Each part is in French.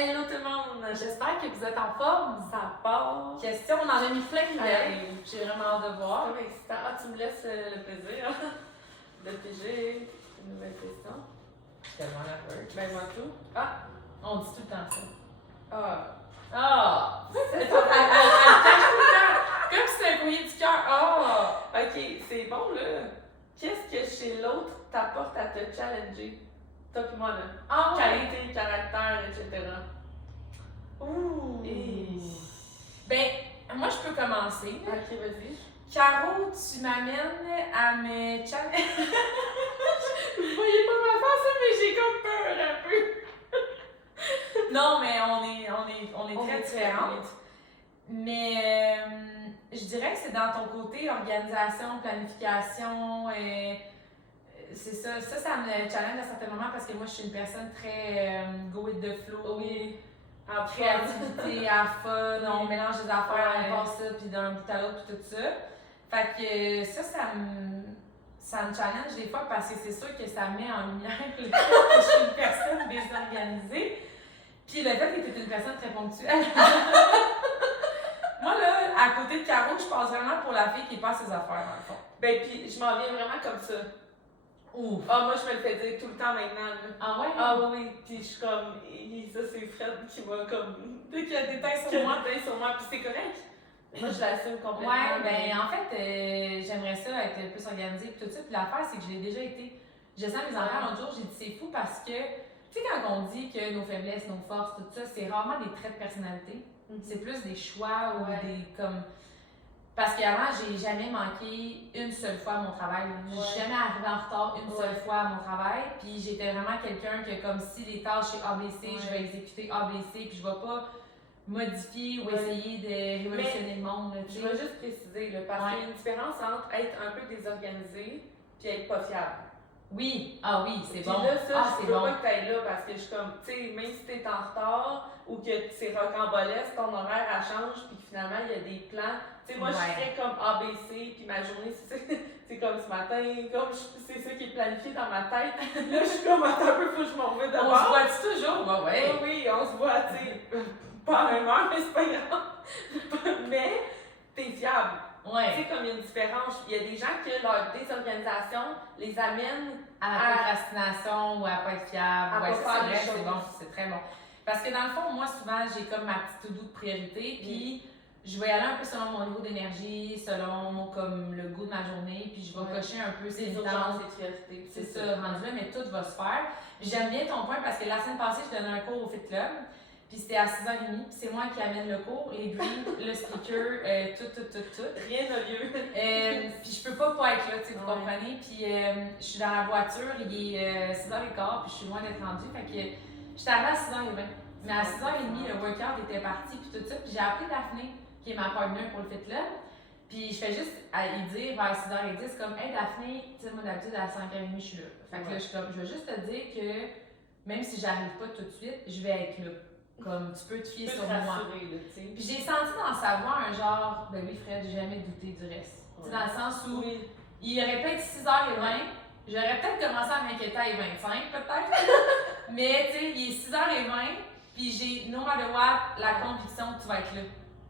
Hello tout le monde! J'espère que vous êtes en forme. Ça part! Question, on en a mis plein d'idées. J'ai vraiment hâte de voir. C'est excitant. Ah, tu me laisses le plaisir de piger une nouvelle question. Je suis tellement nerveuse. Ben, moi tout. Ah! On dit tout le temps ça. Ah! Ah! C'est Elle cache tout le temps. Comme si c'était un courrier du cœur. Ah! Ok, c'est bon là. Qu'est-ce que chez l'autre t'apporte à te challenger? Toi pis moi là. Ah ouais. Qualité, caractère, etc. Ouh! Et... Ben, moi je peux commencer. Ok, vas-y. Caro, tu m'amènes à me challenger. Vous voyez pas ma face, mais j'ai comme peur un peu. Non, mais on est très différentes. Mais je dirais que c'est dans ton côté organisation, planification. C'est ça. Ça me challenge à certains moments parce que moi, je suis une personne très go with the flow. Oui. En créativité, à fun, on mélange des affaires, Ouais. on passe ça, puis d'un bout à l'autre, puis tout ça. Fait que ça me challenge des fois parce que c'est sûr que ça met en lumière le fait que je suis une personne désorganisée. Puis le fait que tu es une personne très ponctuelle. Moi, là, à côté de Caro, je passe vraiment pour la fille qui passe ses affaires, dans le fond. Ben, pis je m'en viens vraiment comme ça. Ouf! Ah, moi, je me le fais dire tout le temps maintenant. Là. Ah ouais? Ah oui, puis je suis comme, ça c'est Fred qui va comme, Dès qu'il y a des teintes qui sur a moi. des teintes sur moi, puis c'est correct. Moi, je l'assume complètement. Ouais, ben en fait, j'aimerais ça être plus organisée et tout ça. Puis l'affaire, c'est que je l'ai déjà été. Je disais à mes enfants l'autre jour, j'ai dit c'est fou parce que, tu sais, quand on dit que nos faiblesses, nos forces, tout ça, c'est rarement des traits de personnalité. C'est plus des choix ou des comme. Parce qu'avant, j'ai jamais manqué une seule fois à mon travail. Je suis jamais arrivée en retard une seule fois à mon travail. Puis j'étais vraiment quelqu'un que, comme si les tâches chez ABC, je vais exécuter ABC, puis je vais pas modifier ou essayer de révolutionner le monde. Là, je veux juste préciser, là, parce qu'il y a une différence entre être un peu désorganisé puis être pas fiable. Oui, ah oui, c'est bon. Là, ça, je c'est peux bon. pas que t'ailles là parce que je suis comme, tu sais, même si t'es en retard ou que c'est rocambolesque, ton horaire elle change puis que finalement il y a des plans. Tu sais, moi je ferais comme ABC puis ma journée, c'est comme ce matin, comme c'est ça qui est planifié dans ma tête. Là, je suis comme, attends un peu, faut que je m'en vais d'abord. On se voit-tu toujours? Bah ouais. Oui, on se voit, tu sais, pas à la même heure, mais c'est pas grave. Mais t'es fiable. Ouais. Tu sais, comme il y a une différence, il y a des gens que leur désorganisation les amène à la procrastination ou à pas être fiable. Ouais, ça, c'est vrai, c'est bon, c'est très bon. Parce que dans le fond, moi, souvent, j'ai comme ma petite to-do de priorité, puis je vais y aller un peu selon mon niveau d'énergie, selon comme le goût de ma journée, puis je vais cocher un peu ces urgences et priorités. C'est ça, rendu là, mais tout va se faire. Puis j'aime bien ton point parce que la semaine passée, je donnais un cours au Fit Club. Puis c'était à 6h30, puis c'est moi qui amène le cours, les drinks, le speaker, tout. Rien n'a lieu. Puis je peux pas être là, vous comprenez. Puis je suis dans la voiture, il est 6h15, puis je suis loin d'être rendue. Fait que j'étais arrivée à 6h20. Mais à 6h30, le workout était parti, puis tout ça. Puis j'ai appelé Daphné, qui est ma partenaire pour le Fit Club. Puis je fais juste à lui dire vers 6h10, comme, hey Daphné, tu sais, moi d'habitude à 5h30, je suis là. Fait que là, je suis comme, je veux juste te dire que même si j'arrive pas tout de suite, je vais être là. Comme tu peux te fier sur moi. Puis j'ai senti dans sa voix un genre, ben oui, Fred, j'ai jamais douté du reste. Ouais. Dans le sens où il aurait peut-être 6h20, j'aurais peut-être commencé à m'inquiéter à 25 peut-être. Mais tu sais, il est 6h20, puis j'ai, no matter what, la conviction que tu vas être là.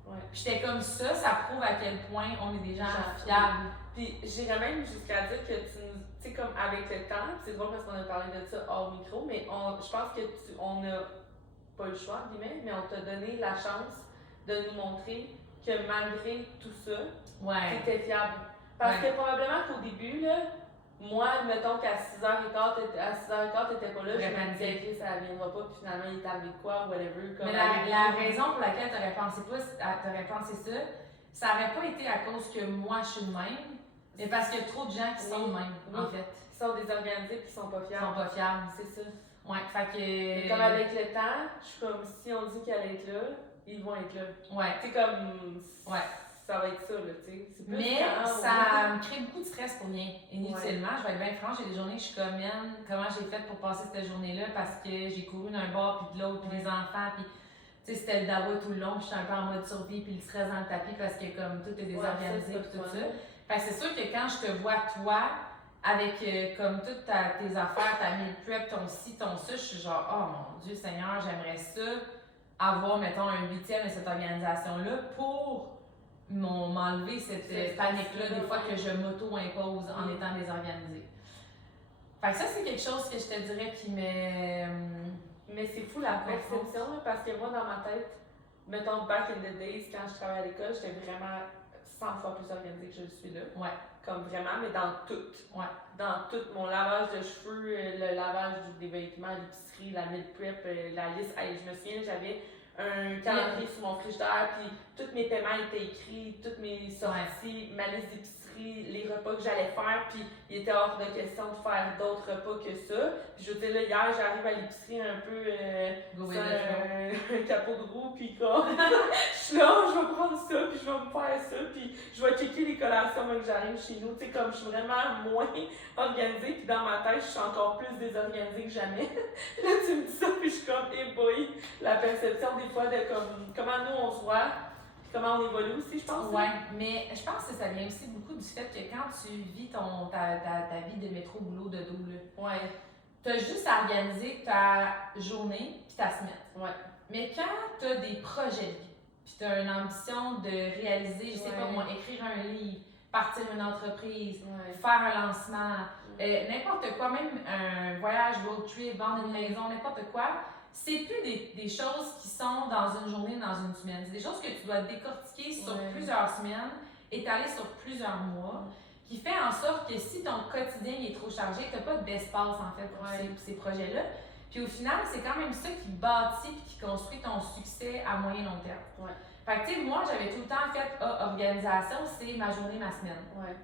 Ouais. Puis j'étais comme ça prouve à quel point on est des gens fiables. Puis j'irais même jusqu'à dire que tu sais, comme avec le temps, c'est drôle parce qu'on a parlé de ça hors micro, mais je pense que on a pas le choix, mais on t'a donné la chance de nous montrer que malgré tout ça, tu étais fiable. Parce que probablement qu'au début, là, moi, mettons qu'à 6h15, t'étais pas là, je me disais que ça viendra pas, puis finalement, il est arrivé quoi, whatever. Comme mais la raison pour laquelle t'aurais pensé ça, ça aurait pas été à cause que moi, je suis de même, mais parce qu'il y a trop de gens qui sont de même, en fait. Qui sont désorganisés et qui sont pas fiables. Ils sont pas fiables. C'est ça. Ouais, fait que. Mais comme avec le temps, je suis comme si on dit qu'elle allait être là, ils vont être là. Ouais. C'est comme. Ouais. Ça va être ça, là, tu sais. Mais ça me crée beaucoup de stress pour rien. Inutilement, je vais être bien franche, j'ai des journées que je suis comme, comment j'ai fait pour passer cette journée-là parce que j'ai couru d'un bord puis de l'autre, puis les enfants, puis. Tu sais, c'était le dawa tout le long, puis j'étais un peu en mode survie, puis le stress dans le tapis parce que comme tout est désorganisé, puis tout ça. Fait que c'est sûr que quand je te vois, toi, avec comme toutes tes affaires, ta meal prep, ton ci, ton ça, je suis genre, oh mon Dieu Seigneur, j'aimerais ça avoir, mettons, un 8e de cette organisation-là pour m'enlever cette panique-là, des fois que je m'auto-impose en étant désorganisée. Fait que ça, c'est quelque chose que je te dirais qui me... Mais c'est fou la perception, là, parce que moi, dans ma tête, mettons, back in the days, quand je travaillais à l'école, j'étais vraiment 100 fois plus organisée que je le suis là. Ouais. Comme vraiment, mais dans tout. Ouais. Dans tout. Mon lavage de cheveux, le lavage des vêtements, l'épicerie, la meal prep, la liste. Hey, je me souviens, j'avais un calendrier sur mon frigidaire, puis tous mes paiements étaient écrits, toutes mes sorties, ma liste d'épicerie, les repas que j'allais faire, puis il était hors de question de faire d'autres repas que ça. Puis je veux dire, là, hier, j'arrive à l'épicerie un peu un capot de roue, puis comme, je suis là, je vais prendre ça, puis je vais me faire ça, puis je vais checker les collations quand j'arrive chez nous. Tu sais, comme je suis vraiment moins organisée, puis dans ma tête, je suis encore plus désorganisée que jamais. Là, tu me dis ça, puis je suis comme, hey boy, la perception des fois de comment nous on se voit. Comment on évolue aussi, je pense. Oui, mais je pense que ça vient aussi beaucoup du fait que quand tu vis ta vie de métro, boulot, de dos, tu as juste à organiser ta journée puis ta semaine. Ouais. Mais quand tu as des projets de vie, puis tu as une ambition de réaliser, je sais pas moi, écrire un livre, partir une entreprise, faire un lancement, n'importe quoi, même un voyage, road trip, vendre une maison, n'importe quoi, c'est plus des choses qui sont dans une journée, dans une semaine. C'est des choses que tu dois décortiquer sur plusieurs semaines, étaler sur plusieurs mois, qui fait en sorte que si ton quotidien est trop chargé, tu n'as pas d'espace en fait pour ces projets-là. Puis au final, c'est quand même ça qui bâtit et qui construit ton succès à moyen long terme. Ouais. Fait que tu sais, moi, j'avais tout le temps fait organisation, c'est ma journée, ma semaine. Ouais.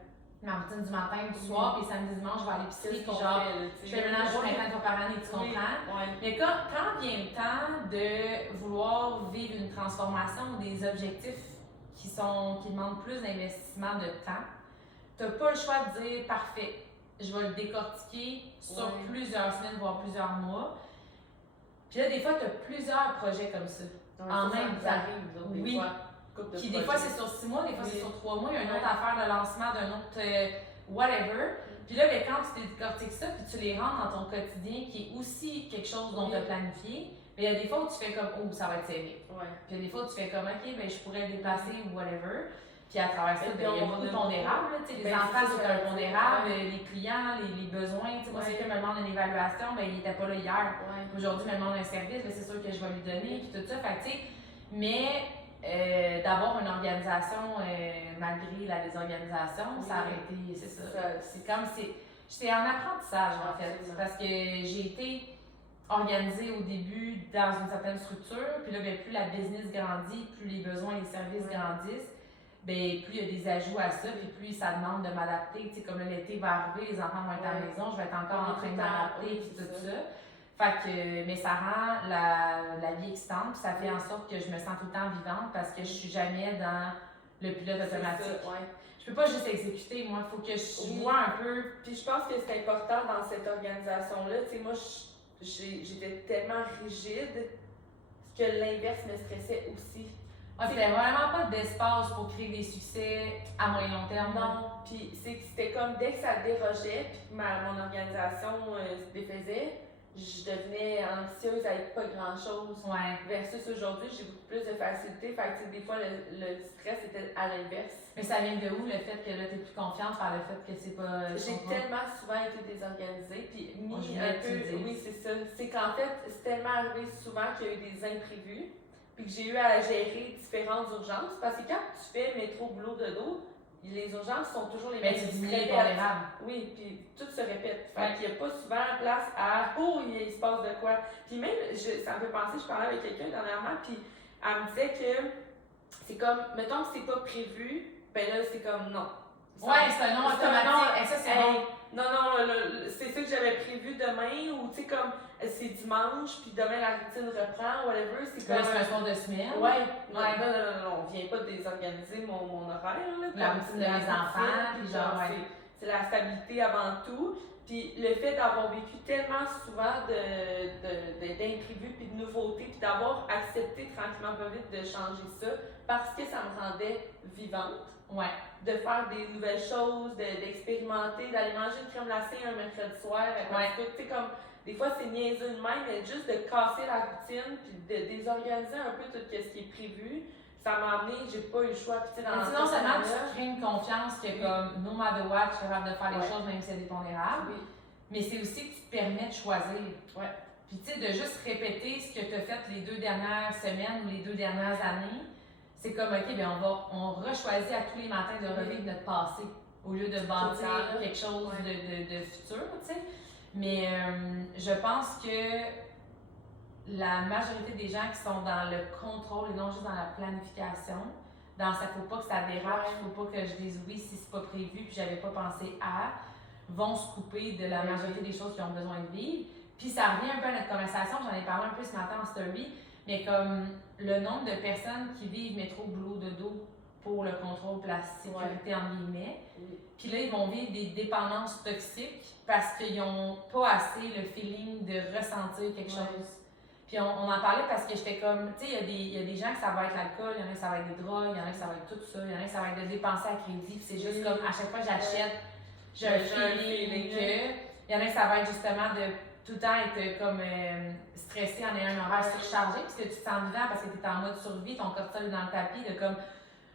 Ma routine du matin, du soir, puis samedi, dimanche, je vais à l'épicerie, puis genre, je fais le ménage du printemps une fois par année, tu comprends? Mais quand vient le temps de vouloir vivre une transformation ou des objectifs qui demandent plus d'investissement de temps, tu n'as pas le choix de dire, parfait, je vais le décortiquer sur plusieurs semaines, voire plusieurs mois. Puis là, des fois, tu as plusieurs projets comme ça. En même temps. Oui. Puis des fois, c'est sur 6 mois, des fois, c'est sur 3 mois. Il y a une autre affaire de lancement d'un autre whatever. Puis là, quand tu décortiques ça, puis tu les rentres dans ton quotidien, qui est aussi quelque chose dont tu as planifié, mais il y a des fois où tu fais comme, oh, ça va être serré. Puis il y a des fois où tu fais comme, ok, ben je pourrais le déplacer ou whatever. Puis à travers ça, il y a beaucoup de pondérables. Les enfants, c'est un pondérable, les clients, les besoins. Moi, si quelqu'un me demande une évaluation, ben il n'était pas là hier. Aujourd'hui, il me demande un service, ben, c'est sûr que je vais lui donner, puis tout ça. Fait que, mais d'avoir une organisation malgré la désorganisation, ça a été, c'est ça. C'est comme, j'étais en apprentissage en fait, parce que j'ai été organisée au début dans une certaine structure, puis là, ben, plus la business grandit, plus les besoins et les services grandissent, ben, plus il y a des ajouts à ça, puis plus ça demande de m'adapter. Tu sais, comme l'été va arriver, les enfants vont être à la maison, je vais être encore en train de m'adapter, puis tout ça. Fait que, mais ça rend la vie excitante, puis ça fait en sorte que je me sens tout le temps vivante parce que je suis jamais dans le pilote automatique. Je peux pas juste exécuter, moi, il faut que je vois un peu. Puis je pense que c'est important dans cette organisation-là. Tu sais, moi, j'étais tellement rigide que l'inverse me stressait aussi. C'était vraiment pas d'espace pour créer des succès à moyen long terme. Non, puis c'était comme dès que ça dérogeait, puis que mon organisation se défaisait, je devenais anxieuse avec pas grand-chose. Versus aujourd'hui, j'ai beaucoup plus de facilité. Fait que des fois, le stress était à l'inverse. Mais ça vient de où, le fait que là, t'es plus confiante par le fait que c'est pas... J'ai tellement souvent été désorganisée, puis un peu... Oui, c'est ça. C'est qu'en fait, c'est tellement arrivé souvent qu'il y a eu des imprévus, puis que j'ai eu à gérer différentes urgences. Parce que quand tu fais métro, boulot, dodo, les urgences sont toujours les mêmes. Mais tu diminues ton érable. Oui, puis tout se répète. Fait qu'il n'y a pas souvent place à « Oh, il se passe de quoi? » Puis même, ça me fait penser, je parlais avec quelqu'un dernièrement, puis elle me disait que c'est comme, mettons que c'est pas prévu, ben là, c'est comme non. C'est un non automatique. Et ça, c'est bon. Non, c'est ça que j'avais prévu demain, ou tu sais, comme c'est dimanche, puis demain la routine reprend, whatever. C'est comme. C'est un soir de semaine. Non, on vient pas désorganiser mon horaire. Là, la routine de mes enfants, puis genre. C'est la stabilité avant tout. Puis le fait d'avoir vécu tellement souvent d'imprévus puis de nouveautés, puis d'avoir accepté tranquillement pas vite de changer ça parce que ça me rendait vivante. Ouais. De faire des nouvelles choses, d'expérimenter, d'aller manger une crème glacée un mercredi soir. Ouais. Tu sais, comme des fois c'est niaiseux de même, mais juste de casser la routine puis de désorganiser un peu tout ce qui est prévu. Ça m'a amené, j'ai pas eu le choix. Puis, dans sinon seulement tu crées une confiance que comme no matter what, tu es capable de faire les choses même si c'est dépondérable. Oui. Mais c'est aussi que tu te permets de choisir. Ouais. Puis tu sais, de juste répéter ce que tu as fait les 2 dernières semaines ou les 2 dernières années, c'est comme ok, bien on rechoisit à tous les matins de revivre notre passé au lieu de bâtir quelque chose de futur, tu sais. Mais je pense que la majorité des gens qui sont dans le contrôle et non juste dans la planification, dans ça faut pas que ça dérape, il faut pas que je dise oui si c'est pas prévu puis j'avais pas pensé à, vont se couper de la majorité des choses qu'ils ont besoin de vivre. Puis ça revient un peu à notre conversation, j'en ai parlé un peu ce matin en story, mais comme le nombre de personnes qui vivent métro, boulot, dodo pour le contrôle de la sécurité entre guillemets, puis là ils vont vivre des dépendances toxiques parce qu'ils n'ont pas assez le feeling de ressentir quelque chose. Puis on en parlait parce que j'étais comme, tu sais, il y a des gens que ça va être l'alcool, il y en a que ça va être des drogues, il y en a que ça va être tout ça, il y en a que ça va être de dépenser à crédit, puis c'est juste comme à chaque fois que j'achète, j'ai un feeling que. Il y en a que ça va être justement de tout le temps être comme stressé en ayant un horaire surchargé, parce que tu te sens vivant parce que tu es en mode survie, ton cortisol est dans le tapis, de comme,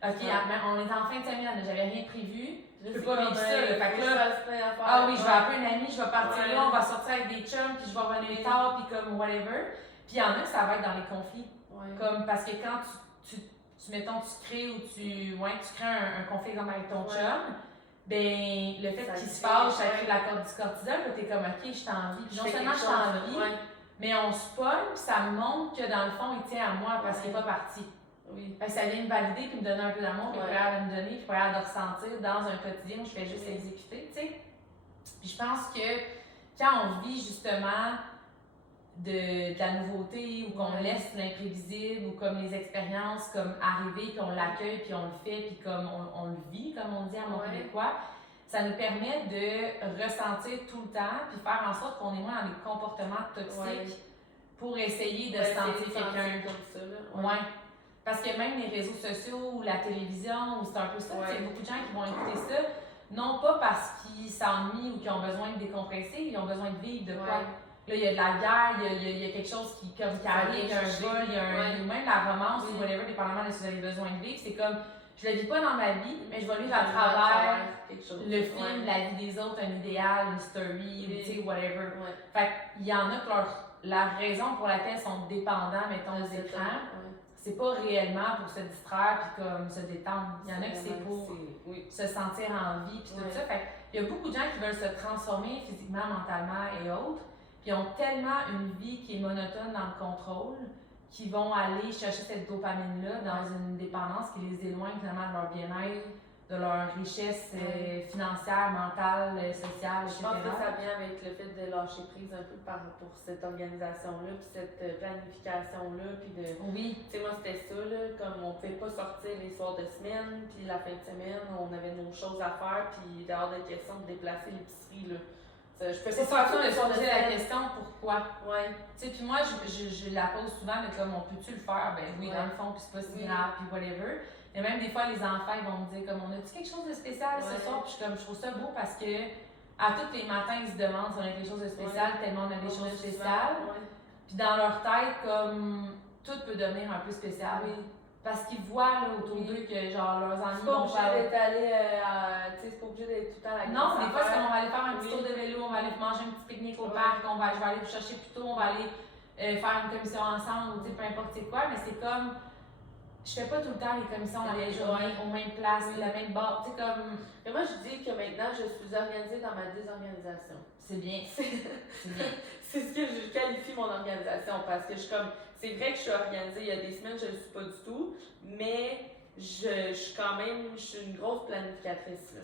ok, on est en fin de semaine, j'avais rien prévu. Je peux pas vivre ça, fait que là, ah oui, je vais appeler un ami, je vais partir là, on va sortir avec des chums, puis je vais revenir tard, puis comme whatever. Puis il y en a que ça va être dans les conflits. Comme parce que quand mettons, tu crées ou tu crées un conflit comme avec ton chum, ben le fait qu'il se fâche, ça crée la corde du cortisol, puis t'es comme ok, je t'envie. Puis non seulement je t'envie, mais on se pogne, puis ça me montre que dans le fond, il tient à moi parce qu'il n'est pas parti. Oui. Fait que ça vient me valider puis me donner un peu d'amour, puis il faut me donner, puis il faut de ressentir dans un quotidien où je fais juste exécuter, tu sais. Puis je pense que quand on vit justement de la nouveauté ou qu'on laisse l'imprévisible ou comme les expériences comme arriver, puis on l'accueille, puis on le fait, puis comme on le vit, comme on dit en québécois, ça nous permet de ressentir tout le temps, puis faire en sorte qu'on est moins dans des comportements toxiques pour essayer de sentir quelqu'un comme ça. Là. Parce que même les réseaux sociaux ou la télévision, ou c'est un peu ça, il y a beaucoup de gens qui vont écouter ça, non pas parce qu'ils s'ennuient ou qu'ils ont besoin de décompresser, ils ont besoin de vivre de quoi. Là, il y a de la guerre, il y a quelque chose qui arrive, il y a un vol, il y a même la romance ou whatever, dépendamment de ce que vous avez besoin de vivre. C'est comme, je le vis pas dans ma vie, mais je vais vivre à travers le film, la vie des autres, un idéal, une story, tu sais, whatever. Fait qu'il y en a que la raison pour laquelle ils sont dépendants, mettons, aux écrans, c'est pas réellement pour se distraire puis comme se détendre. Il y en a que c'est pour se sentir en vie puis tout ça. Fait qu'il y a beaucoup de gens qui veulent se transformer physiquement, mentalement et autres, puis ont tellement une vie qui est monotone dans le contrôle qu'ils vont aller chercher cette dopamine-là dans une dépendance qui les éloigne finalement de leur bien-être, de leur richesse financière, mentale, sociale, etc. Je pense que ça vient avec le fait de lâcher prise un peu pour cette organisation-là, puis cette planification-là, puis de... Oui. Tu sais, moi, c'était ça, là, comme on pouvait pas sortir les soirs de semaine, puis la fin de semaine, on avait nos choses à faire, puis dehors de question de déplacer l'épicerie, là. Je peux pas faire ça de se poser la question pourquoi. Tu sais, puis moi, je la pose souvent, mais comme on peut-tu le faire? Ben oui, dans le fond, puis c'est pas si grave, puis whatever. Mais même des fois, les enfants ils vont me dire comme on a-tu quelque chose de spécial ce soir? Puis je trouve ça beau parce que à tous les matins, ils se demandent si on a quelque chose de spécial, tellement on a des choses spéciales. Puis dans leur tête, comme tout peut devenir un peu spécial. Parce qu'ils voient là, autour d'eux que genre leurs amis vont faire. C'est pas obligé d'être allé, tu sais, c'est pas obligé d'être tout le temps à la non, des fois, c'est comme on va aller faire un petit tour de vélo, on va aller manger un petit pique-nique au parc, je vais aller vous chercher plus tôt, on va aller faire une commission ensemble, ou peu importe c'est quoi, mais c'est comme. Je fais pas tout le temps les commissions dans les journées, aux mêmes places, la même barre, tu sais, comme. Mais moi, je dis que maintenant, je suis organisée dans ma désorganisation. C'est bien. C'est ce que je qualifie mon organisation, parce que je suis comme. C'est vrai que je suis organisée, il y a des semaines, je ne le suis pas du tout, mais je suis quand même, je suis une grosse planificatrice, là.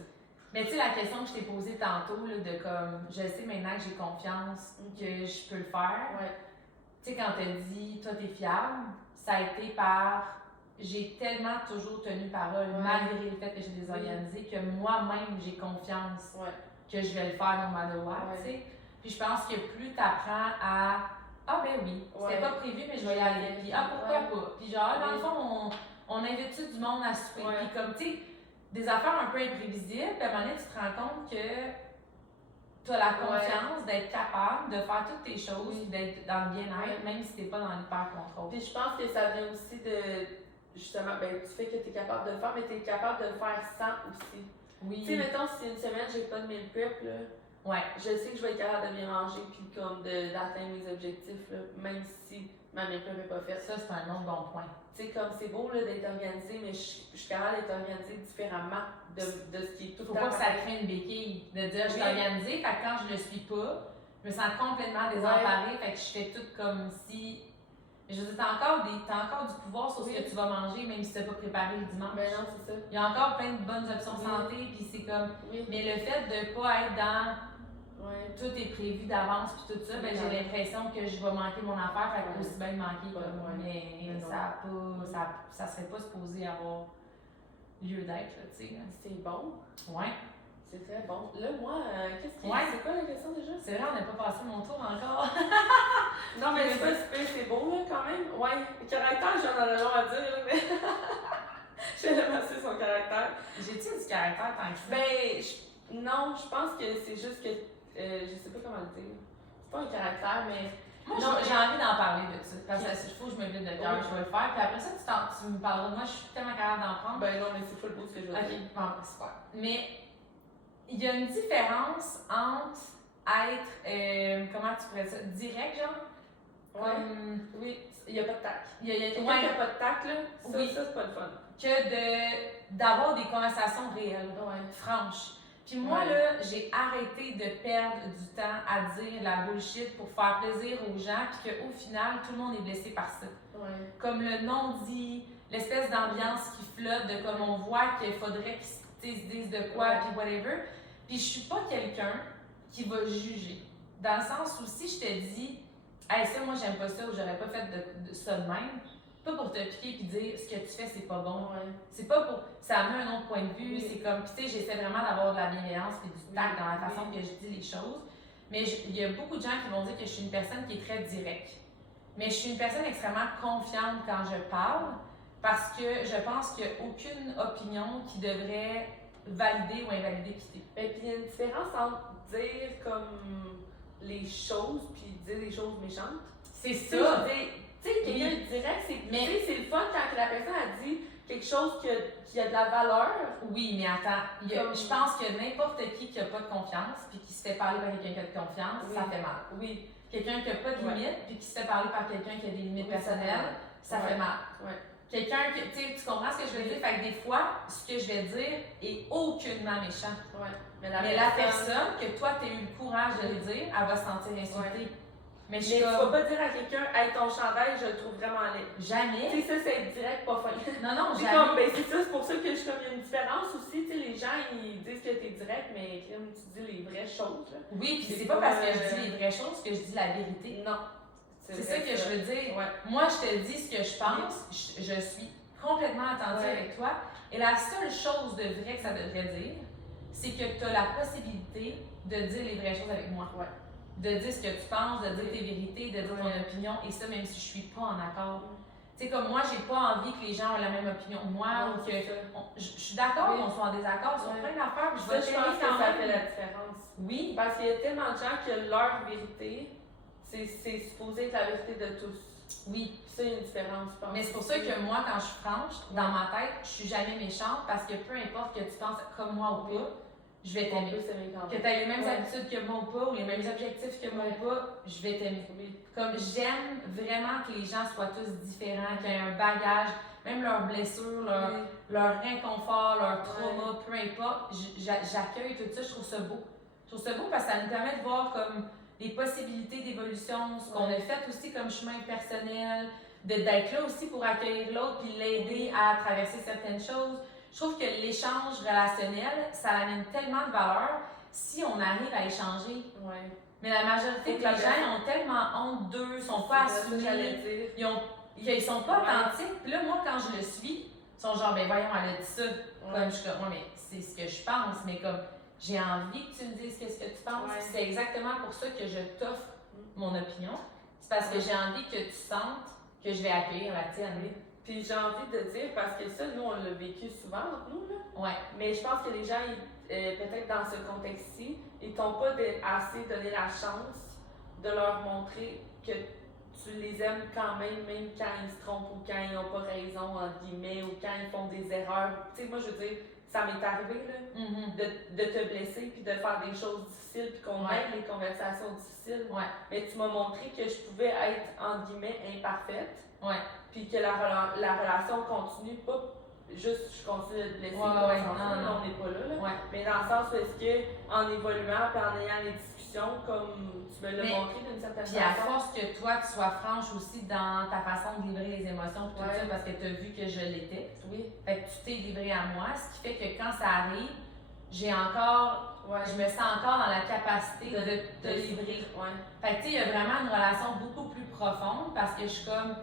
Mais tu sais, la question que je t'ai posée tantôt, là, de comme, je sais maintenant que j'ai confiance, que je peux le faire. Tu sais, quand tu as dit, toi, t'es fiable, ça a été par. J'ai tellement toujours tenu parole, malgré le fait que j'ai désorganisé, que moi-même, j'ai confiance que je vais le faire no matter what, tu sais. Puis je pense que plus tu apprends à ah ben oui, c'était pas prévu, mais je vais y aller. Puis ah pourquoi pas? Puis genre, dans le fond, on invite tout du monde à souper. Puis comme, tu sais, des affaires un peu imprévisibles, puis à un moment donné, tu te rends compte que tu as la confiance d'être capable de faire toutes tes choses, d'être dans le bien-être, même si tu n'es pas dans l'hyper-contrôle. Puis je pense que ça vient aussi de, justement, ben, du fait que tu es capable de le faire, mais tu es capable de le faire sans aussi. Oui. Tu sais, mettons, si une semaine, j'ai pas de meal prep, là, je sais que je vais être capable de bien manger puis comme d'atteindre mes objectifs, là, même si ma meal prep n'est pas faite. Ça, c'est un autre bon point. Tu sais, comme c'est beau d'être organisé, mais je suis capable d'être organisée différemment de ce qui est tout le temps. Faut pas que ça crée une béquille de dire je suis organisée, fait que quand je le suis pas, je me sens complètement désemparée, fait que je fais tout comme si. Je veux dire, t'as encore du pouvoir sur ce que tu vas manger, même si tu n'as pas préparé le dimanche. Ben non, c'est ça. Il y a encore plein de bonnes options santé, puis c'est comme. Mais le fait de pas être dans. Tout est prévu d'avance puis tout ça, ben j'ai l'impression que je vais manquer mon affaire, fait que aussi bien le manquer. Mais ça serait pas supposé avoir lieu d'être, tu sais. C'est bon. Ouais. C'est très bon. Là, moi, qu'est-ce qui c'est quoi la question déjà? C'est vrai, on n'a pas passé mon tour encore. Non, mais c'est pas super, c'est beau, là, quand même. Ouais. Le caractère, j'en ai long à dire, là, mais. J'ai ramassé son caractère. J'ai-tu du caractère tant que ça? Ben, non, je pense que c'est juste que. Je sais pas comment le dire. C'est pas un caractère, mais. Moi, j'ai envie d'en parler de ça. Parce que il faut que je me vide de cœur, je vais le faire. Puis après ça, tu me parleras de moi, je suis tellement capable d'en prendre. Ben non, mais c'est pas le beau ce que je veux dire. Ok, bon, super. Mais il y a une différence entre être, comment tu pourrais dire, direct, genre? Oui, il n'y a pas de tact. Il y a quelqu'un qui n'a pas de tact, là, ça c'est pas le fun. Que d'avoir des conversations réelles, franches. Puis moi, là, j'ai arrêté de perdre du temps à dire la bullshit pour faire plaisir aux gens, puis qu'au final, tout le monde est blessé par ça. Comme le non-dit, l'espèce d'ambiance qui flotte, de comme on voit qu'il faudrait qu'ils se disent de quoi, puis whatever. Puis je suis pas quelqu'un qui va juger. Dans le sens où si je te dis, hey, ça, moi, j'aime pas ça, ou j'aurais pas fait de ça de même, pas pour te piquer puis dire ce que tu fais, c'est pas bon. C'est pas pour. Ça amène un autre point de vue. C'est comme. Puis, tu sais, j'essaie vraiment d'avoir de la bienveillance et du tact dans la façon que je dis les choses. Mais il y a beaucoup de gens qui vont dire que je suis une personne qui est très directe. Mais je suis une personne extrêmement confiante quand je parle parce que je pense qu'il n'y a aucune opinion qui devrait valider ou invalider quitter. Et puis, il y a une différence entre dire comme les choses puis dire des choses méchantes. C'est ça. Tu sais, quelqu'un direct, c'est le fun quand la personne a dit quelque chose qui a de la valeur. Oui, mais attends, je pense que n'importe qui n'a pas de confiance puis qui se fait parler par quelqu'un qui a de confiance, ça fait mal. Oui. Quelqu'un qui n'a pas de limites puis qui se fait parler par quelqu'un qui a des limites personnelles, ça fait mal. Quelqu'un qui, tu comprends ce que je veux dire? Fait que des fois, ce que je vais dire est aucunement méchant. Mais la personne que toi, tu as eu le courage de le dire, elle va se sentir insultée. Mais tu vas pas dire à quelqu'un, hey, ton chandail, je le trouve vraiment laid. Jamais. Tu sais, ça, c'est direct, pas fin. Non, c'est jamais. Comme, ben, c'est ça, c'est pour ça que je comme, il y a une différence aussi. Tu sais, les gens, ils disent que t'es direct, mais comme tu dis les vraies choses. Là. Oui, puis c'est pas parce que je dis les vraies choses que je dis la vérité. Non. C'est ça que je veux dire. Moi, je te dis ce que je pense, je suis complètement attentive avec toi. Et la seule chose de vrai que ça devrait dire, c'est que tu as la possibilité de dire les vraies choses avec moi. De dire ce que tu penses, de dire tes vérités, de dire ton opinion, et ça, même si je suis pas en accord. Tu sais, comme moi, j'ai pas envie que les gens aient la même opinion que moi, ou que. Je suis d'accord qu'on soit en désaccord sur plein d'affaires, puis je vais t'aimer quand même. Ça fait la différence. Oui. Parce qu'il y a tellement de gens que leur vérité, c'est supposé être la vérité de tous. Oui. Ça, il y a une différence, je pense. Mais c'est pour ça que moi, quand je suis franche, dans ma tête, je suis jamais méchante, parce que peu importe que tu penses comme moi ou pas, je vais t'aimer. Que tu aies les mêmes habitudes que moi ou pas, ou les mêmes objectifs que moi ou pas, je vais t'aimer. Comme j'aime vraiment que les gens soient tous différents, qu'ils aient un bagage, même leurs blessures, leur inconfort, leur trauma, peu importe, j'accueille tout ça, je trouve ça beau. Je trouve ça beau parce que ça nous permet de voir comme les possibilités d'évolution, ce qu'on a fait aussi comme chemin personnel, d'être là aussi pour accueillir l'autre puis l'aider à traverser certaines choses. Je trouve que l'échange relationnel, ça amène tellement de valeur si on arrive à échanger. Mais la majorité des gens ont tellement honte d'eux, sont pas assumés, ils sont pas authentiques. Puis là, moi, quand je le suis, ils sont genre, ben voyons, elle a dit ça. Comme je suis comme, mais c'est ce que je pense, mais comme, j'ai envie que tu me dises qu'est-ce que tu penses. Ouais. C'est exactement pour ça que je t'offre mon opinion. C'est parce que j'ai envie que tu sentes que je vais accueillir la tienne. Oui. Puis j'ai envie de dire, parce que ça, nous, on l'a vécu souvent entre nous, là. Ouais. Mais je pense que les gens, peut-être dans ce contexte-ci, ils t'ont pas assez donné la chance de leur montrer que tu les aimes quand même quand ils se trompent ou quand ils n'ont pas raison, entre guillemets, ou quand ils font des erreurs. Tu sais, moi, je veux dire, ça m'est arrivé, là, de te blesser, puis de faire des choses difficiles, puis qu'on aide les conversations difficiles. Ouais. Mais tu m'as montré que je pouvais être, entre guillemets, imparfaite. Ouais. Puis que la relation continue, pas juste je continue de te blesser, non, on n'est pas là. Ouais. Mais dans le sens où est-ce qu'en évoluant puis en ayant les discussions, comme tu me l'as montré d'une certaine façon. Puis à force que toi, tu sois franche aussi dans ta façon de livrer les émotions, tout ça, parce que tu as vu que je l'étais. Oui. Fait que tu t'es livré à moi, ce qui fait que quand ça arrive, j'ai encore. Je me sens encore dans la capacité de livrer. Fait que tu sais, il y a vraiment une relation beaucoup plus profonde parce que je suis comme.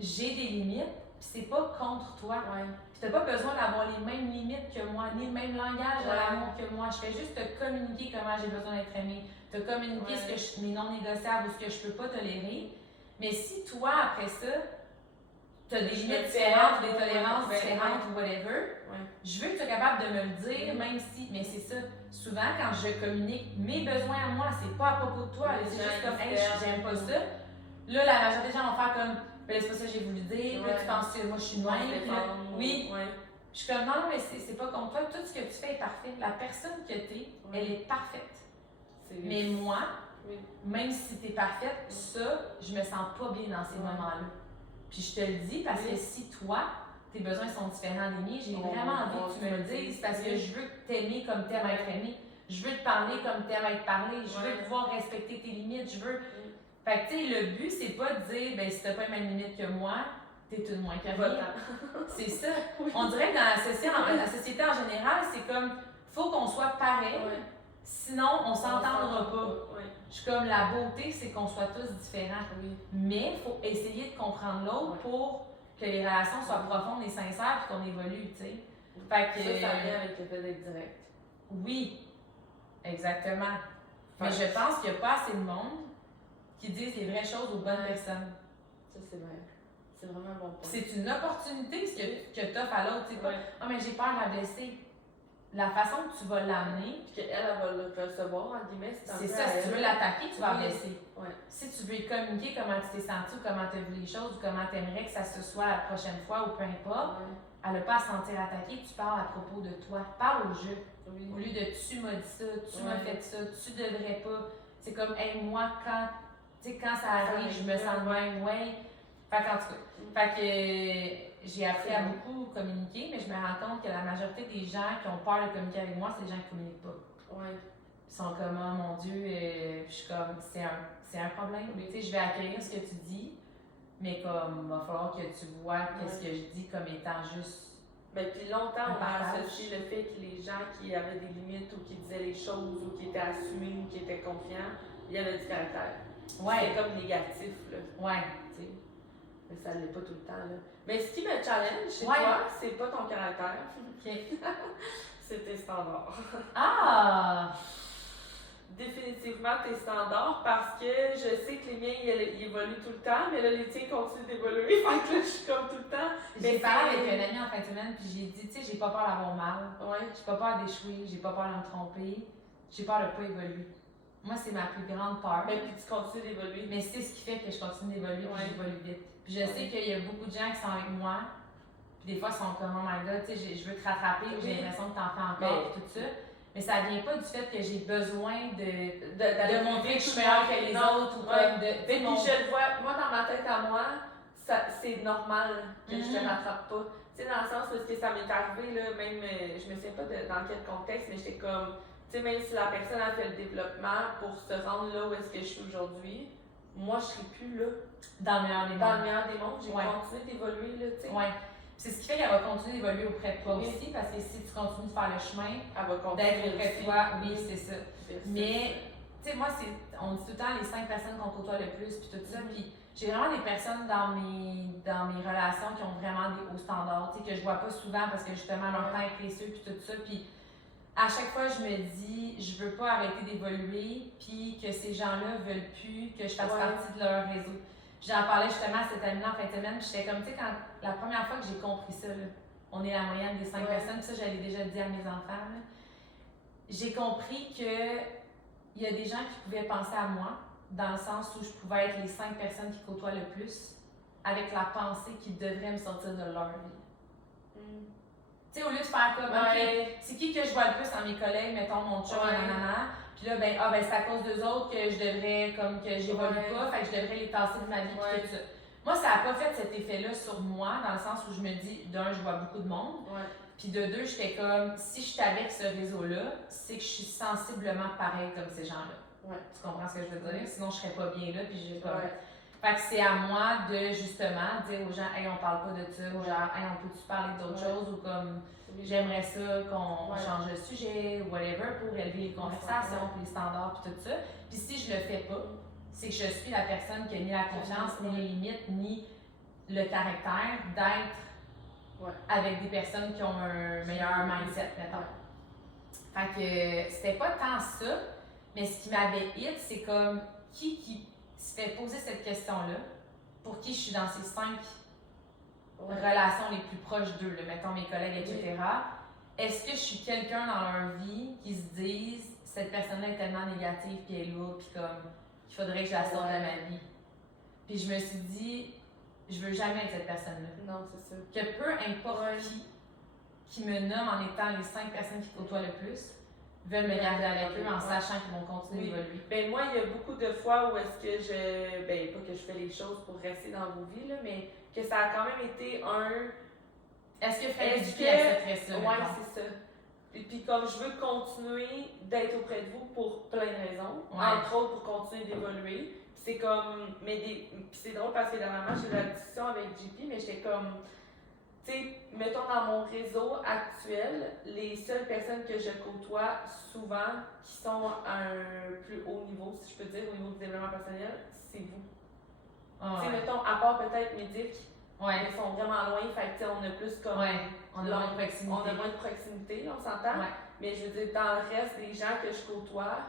J'ai des limites, puis c'est pas contre toi. Puis t'as pas besoin d'avoir les mêmes limites que moi, ni le même langage de l'amour que moi. Je fais juste te communiquer comment j'ai besoin d'être aimée, te communiquer mes non négociables ou ce que je peux pas tolérer. Mais si toi, après ça, t'as des limites différentes, des tolérances différentes ou whatever, je veux que tu sois capable de me le dire, même si. Mais c'est ça. Souvent, quand je communique mes besoins à moi, c'est pas à propos de toi. C'est juste comme, hey, j'aime pas ça. Là, la majorité des gens vont faire comme. Mais c'est pas ça que j'ai voulu dire, là, tu penses que moi je suis de même. Oui. Je suis comme non, mais c'est pas contre toi. Tout ce que tu fais est parfait. La personne que t'es, elle est parfaite. Mais moi, même si t'es parfaite, ça, je me sens pas bien dans ces moments-là. Puis je te le dis parce que si toi, tes besoins sont différents des miens, j'ai vraiment envie que tu me le dises parce que je veux t'aimer comme t'aimes être aimé. Je veux te parler comme t'aimes être parlé. Je veux pouvoir respecter tes limites. Je veux. Fait que, tu sais, le but, c'est pas de dire, ben, si t'as pas les mêmes limites que moi, t'es tout de moins que rien. C'est ça. On dirait que dans la société en général, c'est comme, faut qu'on soit pareil, sinon on s'entendra pas. Je suis comme, la beauté, c'est qu'on soit tous différents. Mais il faut essayer de comprendre l'autre pour que les relations soient profondes et sincères et qu'on évolue, tu sais. Fait que. Ça vient avec le fait d'être direct. Oui, exactement. Mais je pense qu'il n'y a pas assez de monde qui disent les vraies choses aux bonnes personnes. Ça, c'est vrai. C'est vraiment un bon point. C'est une opportunité ce que tu offres à l'autre. Tu sais pas, ah, mais j'ai peur de la blesser. La façon que tu vas l'amener. Puis qu'elle va le recevoir, entre guillemets, c'est ça. Si tu veux l'attaquer, tu vas la blesser. Ouais. Si tu veux lui communiquer comment tu t'es senti ou comment tu as vu les choses ou comment tu aimerais que ça se soit la prochaine fois ou peu importe, elle n'a pas à se sentir attaquée, tu parles à propos de toi. Parle au jeu. Au lieu de tu m'as dit ça, tu m'as fait ça, tu devrais pas. C'est comme, hey, moi, quand ça arrive, je me sens de même, Fait qu'en tout cas, j'ai appris à beaucoup communiquer, mais je me rends compte que la majorité des gens qui ont peur de communiquer avec moi, c'est des gens qui ne communiquent pas. Ils sont comme, oh mon Dieu, je suis comme, c'est un problème. Tu sais, je vais accueillir ce que tu dis, mais comme, il va falloir que tu vois qu'est-ce que je dis comme étant juste. Ben, puis longtemps, on a associé le fait que les gens qui avaient des limites ou qui disaient les choses ou qui étaient assumés ou qui étaient confiants, il y avait du caractère. C'était comme négatif, là. Tu sais. Mais ça l'est pas tout le temps, là. Mais ce qui me challenge chez toi, c'est pas ton caractère. C'est tes standards. Ah! Définitivement tes standards parce que je sais que les miens ils évoluent tout le temps, mais là les tiens continuent d'évoluer. Fait que là je suis comme tout le temps. J'ai parlé avec un ami en fin de semaine puis j'ai dit, tu sais, j'ai pas peur d'avoir mal. J'ai pas peur d'échouer, j'ai pas peur de me tromper, j'ai peur de pas évoluer. Moi, c'est ma plus grande peur. Mais puis tu continues d'évoluer. Mais c'est ce qui fait que je continue d'évoluer et j'évolue vite. Puis je sais qu'il y a beaucoup de gens qui sont avec moi, puis des fois ils sont comme, oh my god, tu sais, je veux te rattraper ou j'ai l'impression que t'en fais encore et tout ça. Mais ça vient pas du fait que j'ai besoin de montrer que je suis meilleure que les autres ou comme de. Puis je le vois, moi dans ma tête à moi, c'est normal que je te rattrape pas. Tu sais, dans le sens parce que ça m'est arrivé, là, même, je me souviens pas dans quel contexte, mais j'étais comme, tu sais, même si la personne a fait le développement pour se rendre là où est-ce que je suis aujourd'hui, moi je serais plus là. Dans le meilleur des mondes. Dans le meilleur des mondes, j'ai continué d'évoluer, là, tu sais. C'est ce qui fait qu'elle va continuer d'évoluer auprès de toi aussi, parce que si tu continues de faire le chemin, elle va continuer d'être auprès de toi, c'est ça. Mais, tu sais, moi, on dit tout le temps les 5 personnes qu'on côtoie le plus, puis tout ça, puis j'ai vraiment des personnes dans mes relations qui ont vraiment des hauts standards, tu sais, que je vois pas souvent parce que justement leur temps est précieux, puis tout ça, puis à chaque fois, je me dis, je veux pas arrêter d'évoluer, puis que ces gens-là veulent plus que je fasse partie de leur réseau. J'en parlais justement à cette amie-là en fin de semaine, puis j'étais comme, tu sais, quand la première fois que j'ai compris ça, là, on est la moyenne des 5 personnes, puis ça, j'avais déjà dit à mes enfants, là, j'ai compris que il y a des gens qui pouvaient penser à moi, dans le sens où je pouvais être les 5 personnes qui côtoient le plus, avec la pensée qu'ils devraient me sortir de leur vie. Tu sais, au lieu de faire comme, OK, c'est qui que je vois le plus dans mes collègues, mettons mon chum, nanana, puis là, ben, c'est à cause d'eux autres que je devrais, comme, que j'évolue pas, fait que je devrais les tasser de ma vie, puis tout ça. Moi, ça n'a pas fait cet effet-là sur moi, dans le sens où je me dis, d'un, je vois beaucoup de monde, puis de deux, je fais comme, si je suis avec ce réseau-là, c'est que je suis sensiblement pareil comme ces gens-là. Tu comprends ce que je veux dire? Sinon, je serais pas bien là, puis j'ai comme... Fait que c'est à moi de, justement, dire aux gens, hey, on parle pas de ça, ou genre, hey, on peut-tu parler d'autres choses, ou comme, j'aimerais ça qu'on change de sujet, ou whatever, pour élever les conversations, puis les standards, puis tout ça. Puis si je le fais pas, c'est que je suis la personne qui a ni la confiance, ni les limites, ni le caractère d'être avec des personnes qui ont un meilleur mindset, mettons. Fait que c'était pas tant ça, mais ce qui m'avait hit, c'est comme qui se fait poser cette question-là, pour qui je suis dans ces 5 relations les plus proches d'eux, mettons mes collègues, etc. Est-ce que je suis quelqu'un dans leur vie qui se disent cette personne-là est tellement négative, puis elle est lourde, puis comme qu'il faudrait que je la sorte de ma vie. Puis je me suis dit, je veux jamais être cette personne-là. Non, c'est ça. Que peu importe qui me nomme en étant les 5 personnes qui côtoient le plus, veulent me garder avec eux en sachant qu'ils vont continuer d'évoluer. Ben moi, il y a beaucoup de fois où est-ce que pas que je fais les choses pour rester dans vos vies, là, mais que ça a quand même été un... Est-ce que Fred Dupuis accepterait ça? Oui, c'est ça. Puis comme je veux continuer d'être auprès de vous pour plein de raisons, entre autres pour continuer d'évoluer, c'est comme... Puis c'est drôle parce que dernièrement, j'ai eu la discussion avec JP, mais j'étais comme... Tu sais, mettons dans mon réseau actuel, les seules personnes que je côtoie souvent qui sont à un plus haut niveau, si je peux dire, au niveau du développement personnel, c'est vous. Tu sais, mettons, à part peut-être Médic, ils sont vraiment loin, fait que on a plus comme. On a moins de proximité. On a moins de proximité, on s'entend. Mais je veux dire, dans le reste des gens que je côtoie,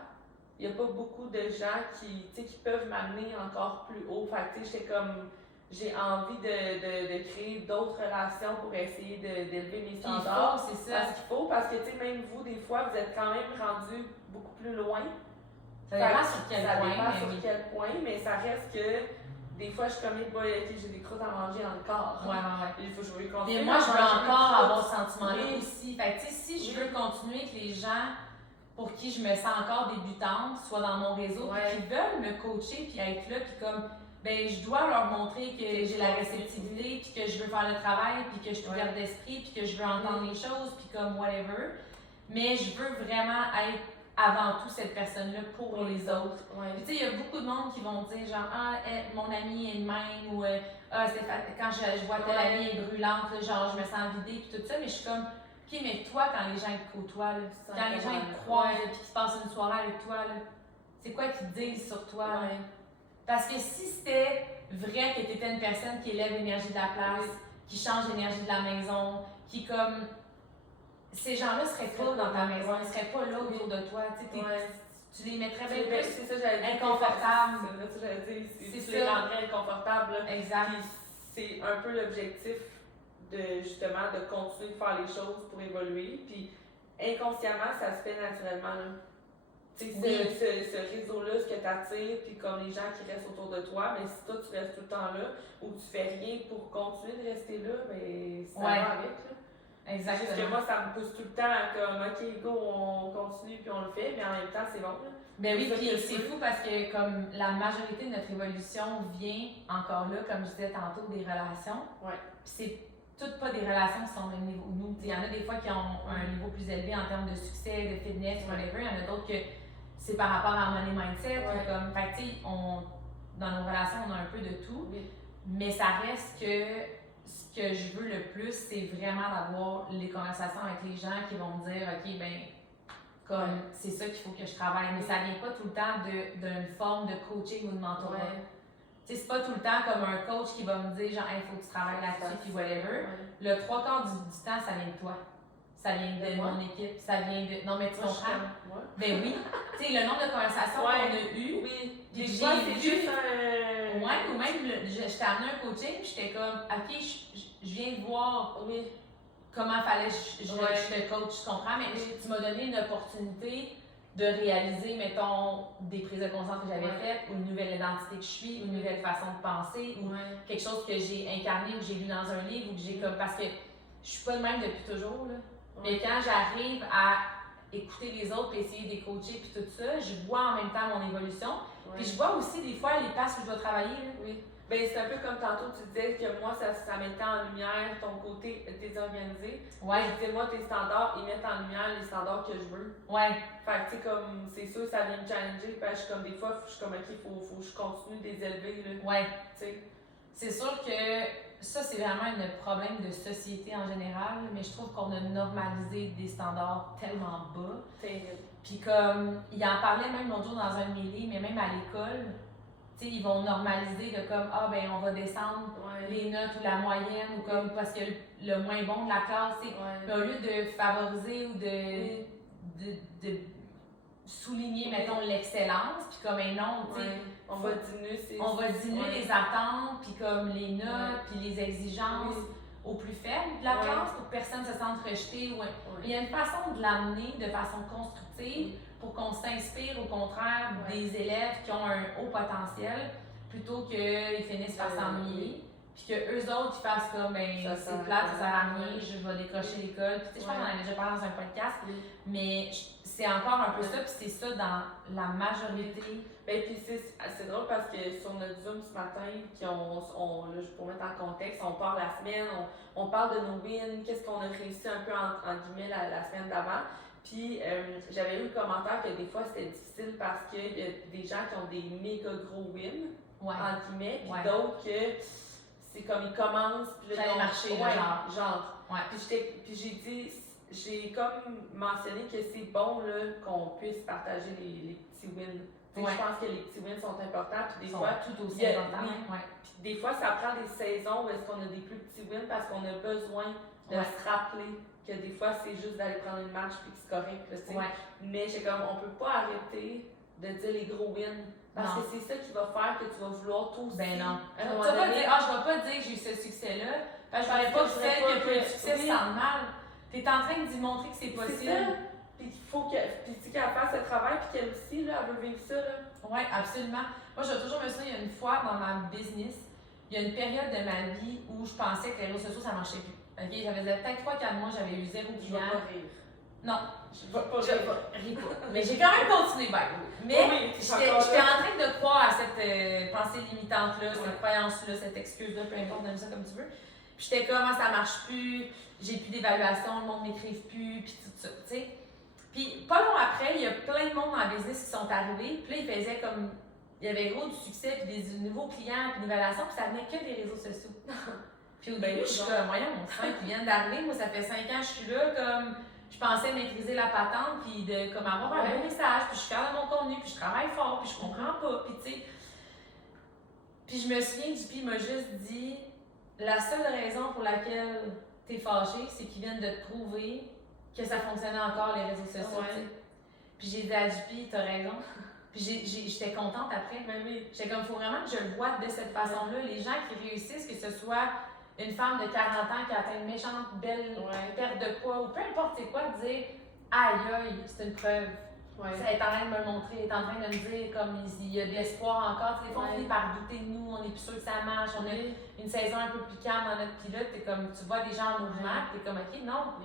il n'y a pas beaucoup de gens qui peuvent m'amener encore plus haut. Fait que tu sais, j'étais comme. J'ai envie de créer d'autres relations pour essayer d'élever mes standards. C'est ça. Parce que tu sais, même vous, des fois, vous êtes quand même rendu beaucoup plus loin. Ça dépend sur quel point. Mais ça reste que des fois, je suis comme, j'ai des croûtes à manger dans le corps. Il faut que je veux continuer. Mais moi, je veux encore avoir ce sentiment-là aussi. Fait que tu sais, si je veux continuer que les gens pour qui je me sens encore débutante soient dans mon réseau, qui veulent me coacher, puis être là, puis comme... Ben, je dois leur montrer que j'ai la réceptivité, puis que je veux faire le travail, puis que je suis ouverte d'esprit, puis que je veux entendre les choses, puis comme whatever. Mais je veux vraiment être avant tout cette personne-là pour les autres. Puis tu sais, il y a beaucoup de monde qui vont dire genre, mon amie est de même, ou quand je vois telle amie est brûlante, là, genre je me sens vidée, puis tout ça, mais je suis comme, ok, mais toi, quand les gens te côtoient, là, quand les gens te croisent, puis qu'ils passent une soirée avec toi, là, c'est quoi qu'ils disent sur toi? Parce que si c'était vrai que tu étais une personne qui élève l'énergie de la place, qui change l'énergie de la maison, qui comme... Ces gens-là seraient pas dans ta maison, ils seraient pas là autour de toi. Tu les mettrais bien plus inconfortables. C'est ça, j'allais dire. Tu les rendrais inconfortables. Exact. Puis c'est un peu l'objectif de justement de continuer de faire les choses pour évoluer. Puis inconsciemment, ça se fait naturellement. Là. Ce réseau-là, ce que tu attires, puis comme les gens qui restent autour de toi, mais si toi tu restes tout le temps là, ou tu fais rien pour continuer de rester là, ben ça va avec. Là. Exactement. Juste que moi, ça me pousse tout le temps à comme, ok, go, on continue, puis on le fait, mais en même temps, c'est bon. Là. Ben oui, puis c'est fou parce que comme la majorité de notre évolution vient encore là, comme je disais tantôt, des relations. Puis c'est toutes pas des relations qui sont au même niveau que nous. Il y en a des fois qui ont un niveau plus élevé en termes de succès, de fitness, whatever. Il y en a d'autres que c'est par rapport à money mindset. Comme, fait tu sais, dans nos relations, on a un peu de tout. Mais ça reste que ce que je veux le plus, c'est vraiment d'avoir les conversations avec les gens qui vont me dire, OK, ben comme c'est ça qu'il faut que je travaille. Mais ça vient pas tout le temps d'une forme de coaching ou de mentorat. Tu sais, c'est pas tout le temps comme un coach qui va me dire, genre, il faut que tu travailles là-dessus, puis whatever. Le 3/4 du temps, ça vient de toi. ça vient de mon équipe, ça vient de... Non, mais tu comprends? Ouais. Ben oui. Tu sais, le nombre de conversations qu'on a eues. Oui. Puis Des fois, c'est vu... juste un... Ouais, ou même, je t'ai amené un coaching, puis j'étais comme, OK, je viens de voir comment fallait je te coach, tu comprends? Mais tu m'as donné une opportunité de réaliser, mettons, des prises de conscience que j'avais faites, ou une nouvelle identité que je suis, une nouvelle façon de penser, ou quelque chose que j'ai incarné, ou que j'ai lu dans un livre, ou que j'ai comme... Parce que je suis pas de même depuis toujours, là. Mais quand j'arrive à écouter les autres, puis essayer de les coacher, puis tout ça, je vois en même temps mon évolution. Puis je vois aussi des fois les places où je dois travailler. Là. Oui. Ben, c'est un peu comme tantôt, tu disais que moi, ça mettait en lumière ton côté désorganisé. Ouais. Je disais, moi, tes standards, ils mettent en lumière les standards que je veux. Ouais. Fait que, tu sais, comme, c'est sûr, ça vient me challenger. Parce que je suis comme, des fois, je suis comme, OK, faut que je continue de les élever. Là. Ouais. Tu sais. C'est sûr que ça, c'est vraiment un problème de société en général, mais je trouve qu'on a normalisé des standards tellement bas. Terrible. Puis comme, il en parlait même l'autre jour dans un de mes livres, mais même à l'école, tu sais, ils vont normaliser de comme, ah ben on va descendre les notes ou la moyenne, ou comme, parce que le moins bon de la classe, mais au lieu de favoriser ou de souligner, mettons, l'excellence, puis comme, mais non, tu sais, on va diminuer les attentes, puis comme les notes, puis les exigences au plus faible de la classe pour que personne ne se sente rejeté. Il y a une façon de l'amener de façon constructive pour qu'on s'inspire au contraire des élèves qui ont un haut potentiel plutôt qu'ils finissent par s'ennuyer. Puis qu'eux autres, ils fassent comme, ben, c'est plate, ça sert à rien, je vais décrocher l'école. Puis, tu sais, je pense qu'on en a déjà parlé dans un podcast, mais c'est encore un peu ça, puis c'est ça dans la majorité. Ben, puis c'est drôle parce que sur notre Zoom ce matin, là, pour mettre en contexte, on part la semaine, on parle de nos wins, qu'est-ce qu'on a réussi un peu en guillemets la semaine d'avant. Puis j'avais eu le commentaire que des fois c'était difficile parce qu'il y a des gens qui ont des méga gros wins, en guillemets, puis d'autres que c'est comme ils commencent, puis là, ils marcher, genre. Puis j'ai comme mentionné que c'est bon là, qu'on puisse partager les petits wins. Je pense que les petits wins sont importants, puis des fois tout aussi importants. Puis des fois ça prend des saisons où est-ce qu'on a des plus petits wins parce qu'on a besoin de se rappeler que des fois c'est juste d'aller prendre une marche puis que c'est correct. Mais j'ai comme on peut pas arrêter de dire les gros wins. Parce que c'est ça qui va faire que tu vas vouloir tout aussi. Ben non. Tu vas pas dire, je vais pas dire que j'ai eu ce succès-là. Parce que je ne pas que celle qui a peu de succès se sent mal. Tu es en train de lui montrer que c'est possible. Puis il faut qu'elle fasse ce travail, puis qu'elle aussi, là, elle veut vivre ça. Oui, absolument. Moi, je vais toujours me souvenir, il y a une fois dans ma business, il y a une période de ma vie où je pensais que les réseaux sociaux, ça ne marchait plus. Okay? J'avais peut-être 3-4 mois, j'avais eu 0 client. Je vais pas rire. Non. Je vais pas rire. Mais j'ai quand même continué, Mais j'étais en train de croire à cette pensée limitante-là, cette croyance-là, cette excuse-là, peu importe, donne ça comme tu veux. Puis j'étais comme, ça marche plus, j'ai plus d'évaluation, le monde m'écrive plus, puis tout ça, tu sais. Puis pas long après, il y a plein de monde dans la business qui sont arrivés, puis là, ils faisaient comme, il y avait gros du succès, puis des nouveaux clients, puis d'évaluation, puis ça venait que des réseaux sociaux. Puis au début, je suis comme, voyons, mon sein qui vient d'arriver, moi, ça fait 5 ans que je suis là, comme, je pensais maîtriser la patente, puis de comme avoir un bon message, puis je suis fière de mon contenu, puis je travaille fort, puis je comprends pas, puis tu sais. Puis je me souviens, JP m'a juste dit, la seule raison pour laquelle t'es fâché, c'est qu'ils viennent de te prouver que ça fonctionnait encore, les réseaux sociaux. Puis j'ai dit à JP, t'as raison. Puis j'étais contente après. J'étais comme, faut vraiment que je le vois de cette façon-là. Les gens qui réussissent, que ce soit une femme de 40 ans qui a atteint une méchante belle perte de poids, ou peu importe c'est quoi, de dire, aïe aïe, c'est une preuve. Ça est en train de me le montrer, elle est en train de me dire comme il y a de l'espoir encore. Des fois, on finit par douter de nous, on n'est plus sûr que ça marche, on a une saison un peu plus calme dans notre pilote, tu vois des gens en mouvement, t'es comme ok, non,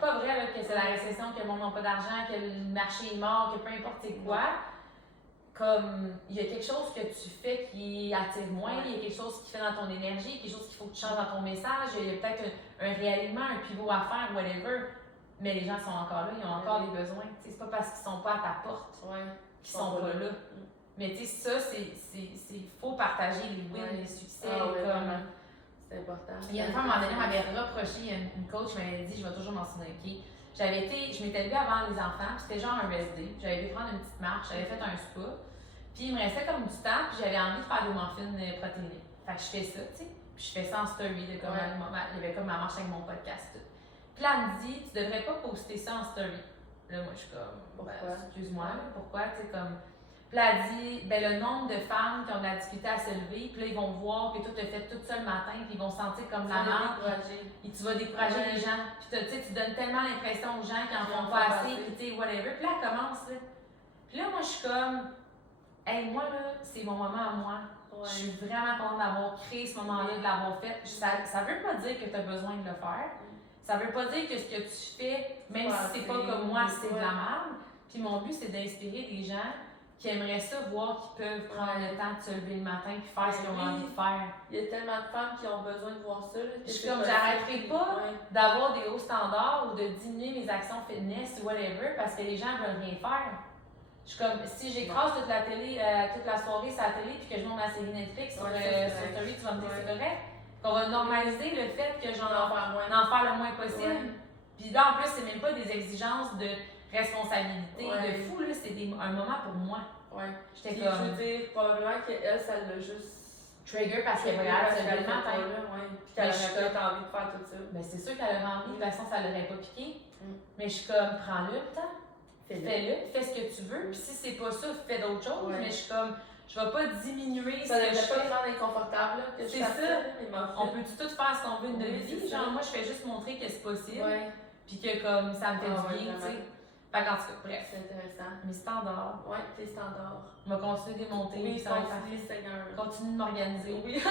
pas vrai là, que c'est la récession, que le monde n'a pas d'argent, que le marché est mort, que peu importe c'est quoi. Comme il y a quelque chose que tu fais qui attire moins, il y a quelque chose qui fait dans ton énergie, quelque chose qu'il faut que tu changes dans ton message, il y a peut-être un réalignement, un pivot à faire, whatever. Mais les gens sont encore là, ils ont encore des besoins. C'est pas parce qu'ils sont pas à ta porte qu'ils sont pas là. Mais tu sais, ça, c'est faut partager les wins, les succès. C'est important. Il y a une fois, à un moment donné, m'avait reproché, une coach m'avait dit, je vais toujours mentionner, ok, je m'étais levée avant les enfants, puis c'était genre un rest day. J'avais été prendre une petite marche, j'avais fait un spa, puis il me restait comme du temps, puis j'avais envie de faire des muffins protéinés. Fait que je fais ça, tu sais. Puis je fais ça en story, il y avait comme ma marche avec mon podcast. Puis là, elle me dit, tu devrais pas poster ça en story. Là, moi, je suis comme, Pourquoi? Excuse-moi, là, pourquoi, tu sais, comme. Puis là, elle dit, ben le nombre de femmes qui ont de la difficulté à se lever, puis là, ils vont voir que toi, tu as fait tout ça le matin, puis ils vont se sentir comme la merde. Et tu vas décourager les gens. Puis tu sais, tu donnes tellement l'impression aux gens qu'ils en font pas assez, puis tu sais, whatever. Puis là, elle commence, là. Puis là, moi, je suis comme, hey, moi, là, c'est mon moment à moi. Je suis vraiment contente d'avoir créé ce moment-là, de l'avoir fait. Ça veut pas dire que tu as besoin de le faire. Ça veut pas dire que ce que tu fais, même si c'est pas comme moi, c'est de la merde. Puis mon but, c'est d'inspirer des gens qui aimeraient ça, voir qu'ils peuvent prendre le temps de se lever le matin et faire ce qu'ils ont envie de faire. Il y a tellement de femmes qui ont besoin de voir ça. Là, je suis comme, j'arrêterai pas d'avoir des hauts standards ou de diminuer mes actions fitness ou whatever parce que les gens veulent rien faire. Je suis comme, si j'écrase toute la télé, toute la soirée sur la télé puis que je monte ma série Netflix sur Story, tu vas me dire c'est correct. Qu'on va normaliser le fait que j'en en faire le moins possible. Puis là, en plus, c'est même pas des exigences de responsabilité, de fou, là, c'est un moment pour moi. J'étais comme. Je veux dire, probablement qu'elle, ça l'a juste. Trigger parce qu'elle regarde ce le matin. Puis qu'elle aurait peut-être envie de faire tout ça. Ben, c'est sûr qu'elle aurait envie, de toute façon, ça l'aurait pas piqué. Mais je suis comme, prends-le, putain. Fais-le, fais ce que tu veux. Puis si c'est pas ça, fais d'autres choses. Mais je suis comme, je vais pas diminuer ça ce que je fais. Ça devrait pas te rendre inconfortable. C'est ça. On peut tout faire ce qu'on veut de notre vie. Genre, moi, je fais juste montrer que c'est possible. Puis que comme ça me fait du bien, tu sais. Fait qu'en tout cas, bref. C'est intéressant. Mes standards. Ouais, tes standards. On va continuer de démonter. Oui, ça va être continue, Seigneur. Continue de m'organiser. Oui.